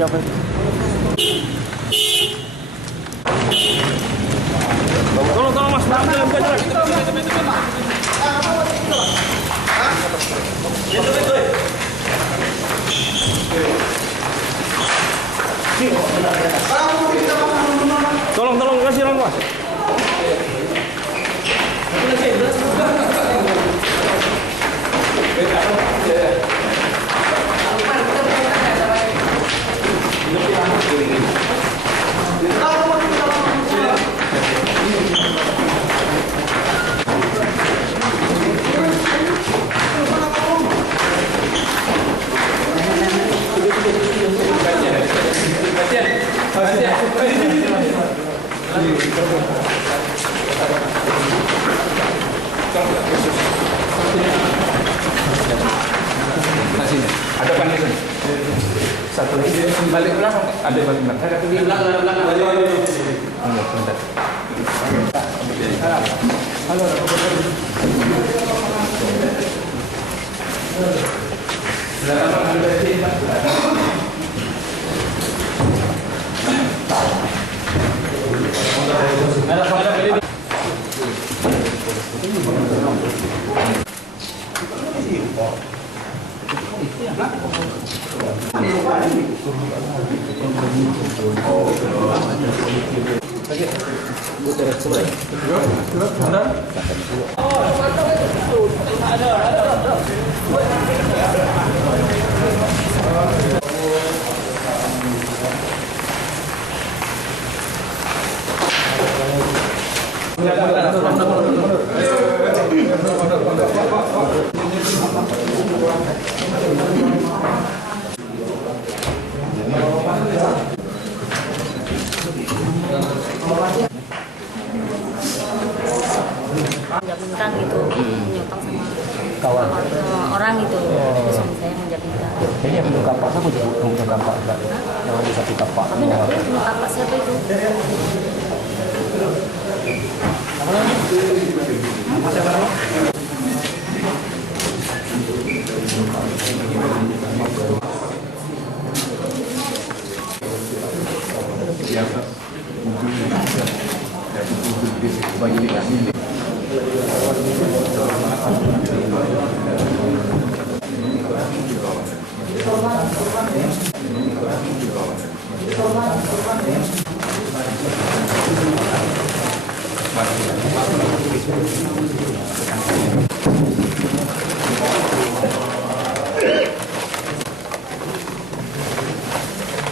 tadi apa itu? Tolong mas, buka Tolong kasih orang mas. Ada panggil satu lagi balik belakang, ada balik belakang. Halo. Menjabinkan gitu, menyotong sama kawan orang itu, suami saya menjabinkan. Jadi yang punya kapak siapa tuh? Yang punya kapak enggak? Yang ada satu kapak. Tapi enggak tahu punya kapak siapa itu.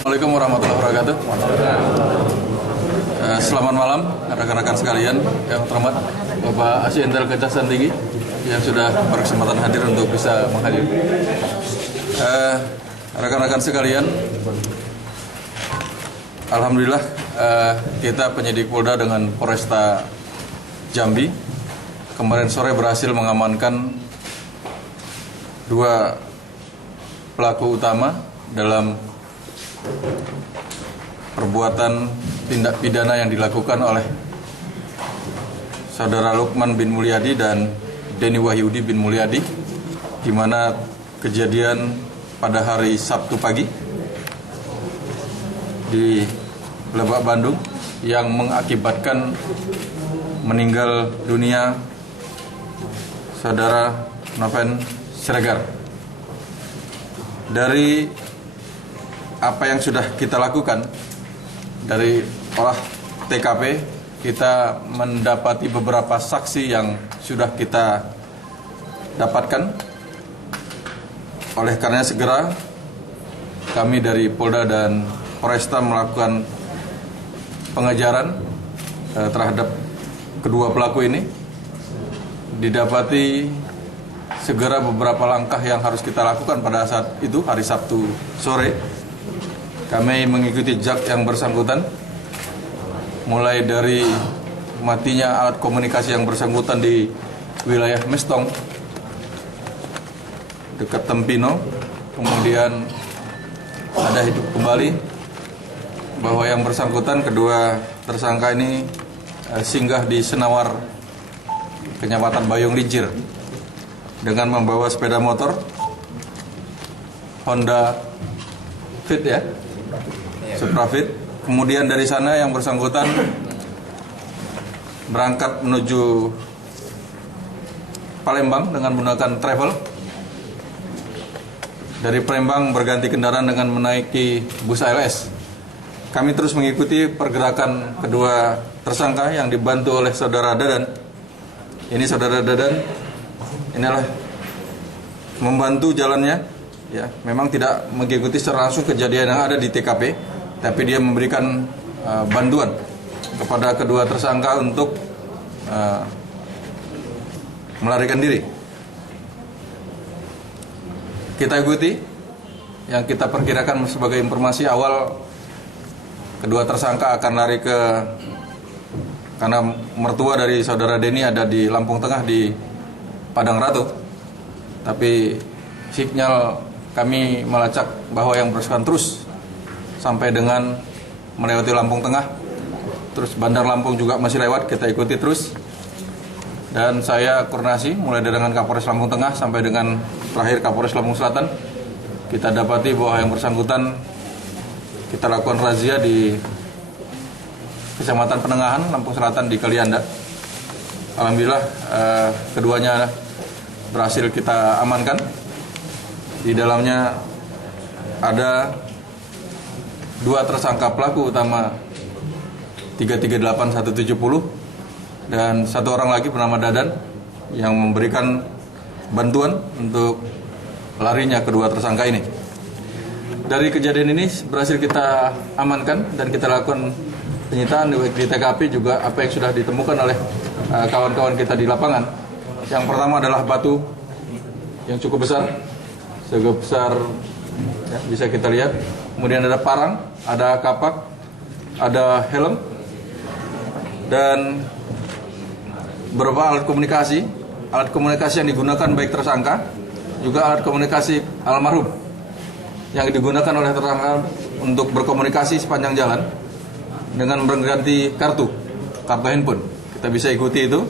Assalamualaikum warahmatullahi wabarakatuh. Selamat malam rekan-rekan sekalian yang terhormat Bapak Asy Intel Kejaksaan Tinggi yang sudah berkesempatan hadir untuk bisa menghadiri. Rekan-rekan sekalian, alhamdulillah kita penyidik Polda dengan Polresta Jambi kemarin sore berhasil mengamankan 2 pelaku utama dalam perbuatan tindak pidana yang dilakukan oleh Saudara Lukman bin Mulyadi dan Denny Wahyudi bin Mulyadi, di mana kejadian pada hari Sabtu pagi di Lebak, Bandung yang mengakibatkan meninggal dunia Saudara Noven Siregar. Dari apa yang sudah kita lakukan dari olah TKP, kita mendapati beberapa saksi yang sudah kita dapatkan. Oleh karenanya segera kami dari Polda dan Polresta melakukan pengejaran terhadap kedua pelaku ini. Didapati segera beberapa langkah yang harus kita lakukan pada saat itu, hari Sabtu sore. Kami mengikuti jejak yang bersangkutan, mulai dari matinya alat komunikasi yang bersangkutan di wilayah Mestong, dekat Tempino, kemudian ada hidup kembali, bahwa yang bersangkutan kedua tersangka ini singgah di Senawar, Kecamatan Bayung Lincir, dengan membawa sepeda motor Honda Fit ya, Suprafit. Kemudian dari sana yang bersangkutan berangkat menuju Palembang dengan menggunakan travel. Dari Palembang berganti kendaraan dengan menaiki bus ALS. Kami terus mengikuti pergerakan kedua tersangka yang dibantu oleh saudara Dadan. Ini saudara Dadan, inilah membantu jalannya. Ya, memang tidak mengikuti secara langsung kejadian yang ada di TKP, tapi dia memberikan bantuan kepada kedua tersangka untuk melarikan diri. Kita ikuti yang kita perkirakan sebagai informasi awal, kedua tersangka akan lari karena mertua dari saudara Denny ada di Lampung Tengah di Padang Ratu. Tapi sinyal kami melacak bahwa yang bersangkutan terus sampai dengan melewati Lampung Tengah. Terus Bandar Lampung juga masih lewat, kita ikuti terus. Dan saya koordinasi mulai dengan Kapolres Lampung Tengah sampai dengan terakhir Kapolres Lampung Selatan. Kita dapati bahwa yang bersangkutan kita lakukan razia di Kecamatan Penengahan, Lampung Selatan di Kalianda. Alhamdulillah keduanya berhasil kita amankan. Di dalamnya ada 2 tersangka pelaku utama 338170 dan 1 orang lagi bernama Dadan yang memberikan bantuan untuk larinya kedua tersangka ini. Dari kejadian ini berhasil kita amankan dan kita lakukan penyitaan di TKP juga apa yang sudah ditemukan oleh kawan-kawan kita di lapangan. Yang pertama adalah batu yang cukup besar, ya, bisa kita lihat. Kemudian ada parang, ada kapak, ada helm, dan beberapa alat komunikasi yang digunakan baik tersangka juga alat komunikasi almarhum yang digunakan oleh tersangka untuk berkomunikasi sepanjang jalan dengan mengganti kartu handphone. Kita bisa ikuti itu.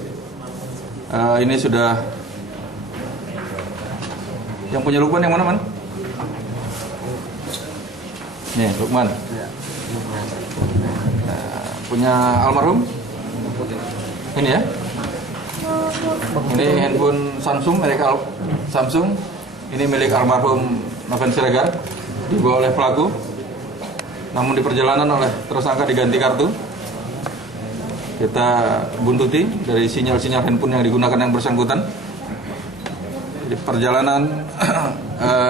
Ini sudah yang punya Lukman yang mana, Man? Nih, Lukman. Punya almarhum? Ini ya. Ini handphone Samsung, merek Samsung. Ini milik almarhum Noven Siregar, dibawa oleh pelaku. Namun di perjalanan oleh tersangka diganti kartu. Kita buntuti dari sinyal-sinyal handphone yang digunakan yang bersangkutan. Di perjalanan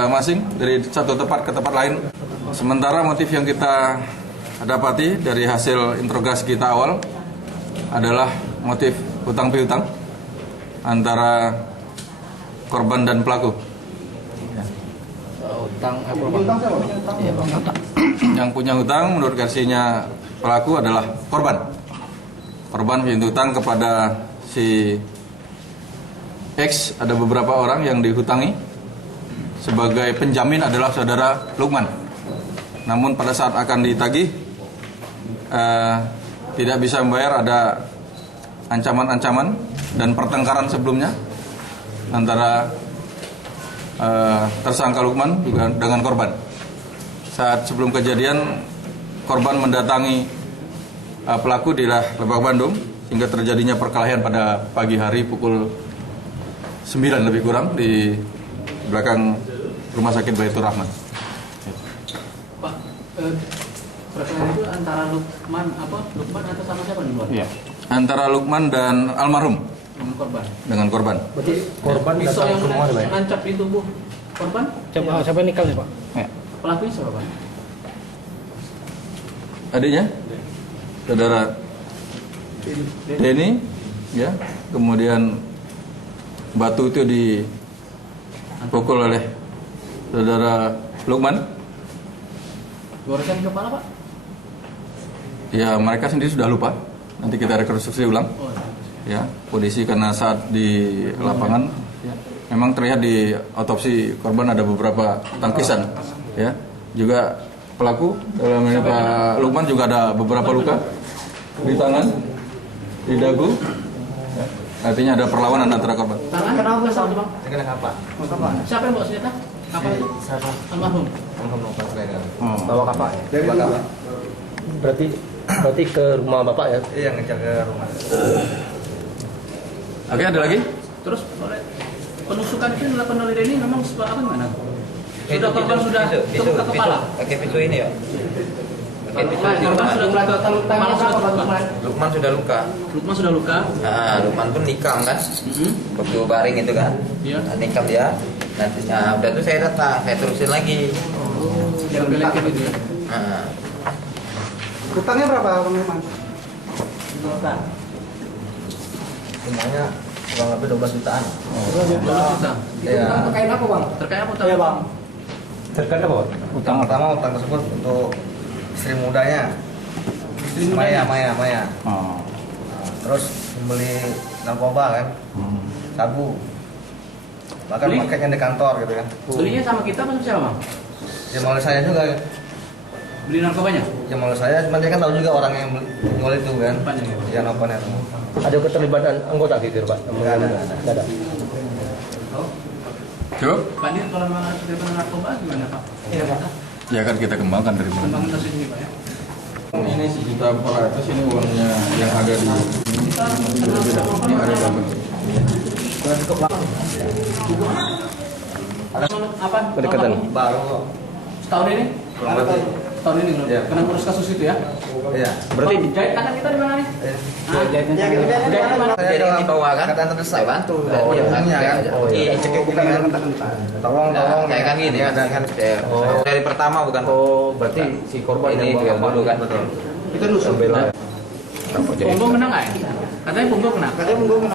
masing dari satu tempat ke tempat lain. Sementara motif yang kita dapati dari hasil interogasi kita awal adalah motif hutang piutang antara korban dan pelaku. Yang punya hutang menurut versinya pelaku adalah korban. Korban punya hutang kepada si X, ada beberapa orang yang dihutangi. Sebagai penjamin adalah saudara Lukman. Namun pada saat akan ditagih tidak bisa membayar, ada ancaman-ancaman dan pertengkaran sebelumnya antara tersangka Lukman juga dengan korban. Saat sebelum kejadian, korban mendatangi pelaku di Lebak Bandung hingga terjadinya perkelahian pada pagi hari pukul 9 lebih kurang di belakang Rumah Sakit Baitur Rahman. Pak, perkelahian itu antara Lukman atau sama siapa di luar? Iya. Antara Lukman dan almarhum. Dengan korban. Berarti korban pisau datang yang ke rumah ya? menancap di tubuh korban? Siapa nikalnya, Pak? Ya. Pelakunya siapa, Pak? Adiknya, saudara Denny, ya. Kemudian batu itu dipukul oleh saudara Lukman. Goresan di kepala, Pak? Ya, mereka sendiri sudah lupa. Nanti kita rekonstruksi ulang. Oh, Ya, kondisi karena saat di lapangan memang terlihat di otopsi korban ada beberapa tangkisan, ya. Juga pelaku dalam ini Pak Lukman juga ada beberapa luka di tangan, di dagu. Ya. Artinya ada perlawanan antara korban. Tangan kenapa sama, Bang? Dengan apa? Siapa yang bawa senjata? Apa itu? Almarhum. Bawa kapal. Berarti ke rumah bapak ya? Iya, ngejar ke rumah. Oke, ada lagi? Terus oleh penusukan itu dilakukan oleh Denny memang apa gimana? Sudah korban sudah terluka kepala. Pakai pisau ini ya. Pakai pisau di Korban rumah. sudah terluka kepala sudah terluka. Lukman sudah luka. Lukman sudah luka. Nah, Lukman pun nikam kan. Mhm. Waktu baring itu kan. Iya. Nah, nikam dia. Nanti udah tuh saya datang, saya terusin lagi. Yang belekin itu ya. Nah, Hutangnya berapa Bang Irman? semuanya kurang lebih 12 jutaan. 12 juta. Iya. Terkait apa Bang? Terkait apa utang? Iya Bang. Terkait apa? Utang pertama, utang tersebut untuk istri mudanya. Istri mudanya? Maya. Oh. Terus membeli narkoba kan, sabu. Bahkan Beli? paketnya di kantor gitu kan. Belinya sama kita apa sama siapa, Bang? Ya mau saya juga. Beli narkobanya? Ya mau saya, cuma dia kan tahu juga orang yang jual itu kan. Apanya ya? Ya nopannya itu. Ada keterlibatan anggota gitu Pak? Nggak ada. Nggak ada. Cukup? Pak Dir, kalau memang ada terlibat narkoba gimana, Pak? Iya, Pak. Ya kan kita kembangkan dari mana. Kembangin kasus ini, Pak ya. Ini 1.400.000 ini uangnya yang ada di beda-beda. Ini ada double. Apa? Kedekatan. Baru Setahun ini? kurang lebih. Setahun ini belum? Iya. Kena ngurus kasus itu ya? Iya. Berarti Bang, jahit tangan kita di mana nih? Hah? Ya, Jahit di mana? Saya Jadi dalam di bawah kan, keadaan terdesak. saya bantu. Oh, Iya, umumnya kan. Oh, iya. Cekik gini kan. Tolong. Saya kan gini kan, dari pertama bukan. oh berarti si korban Ini yang juga bawa dulu kan. Betul. itu nusuk bela. Punggung kena nggak ya? Katanya punggung kena.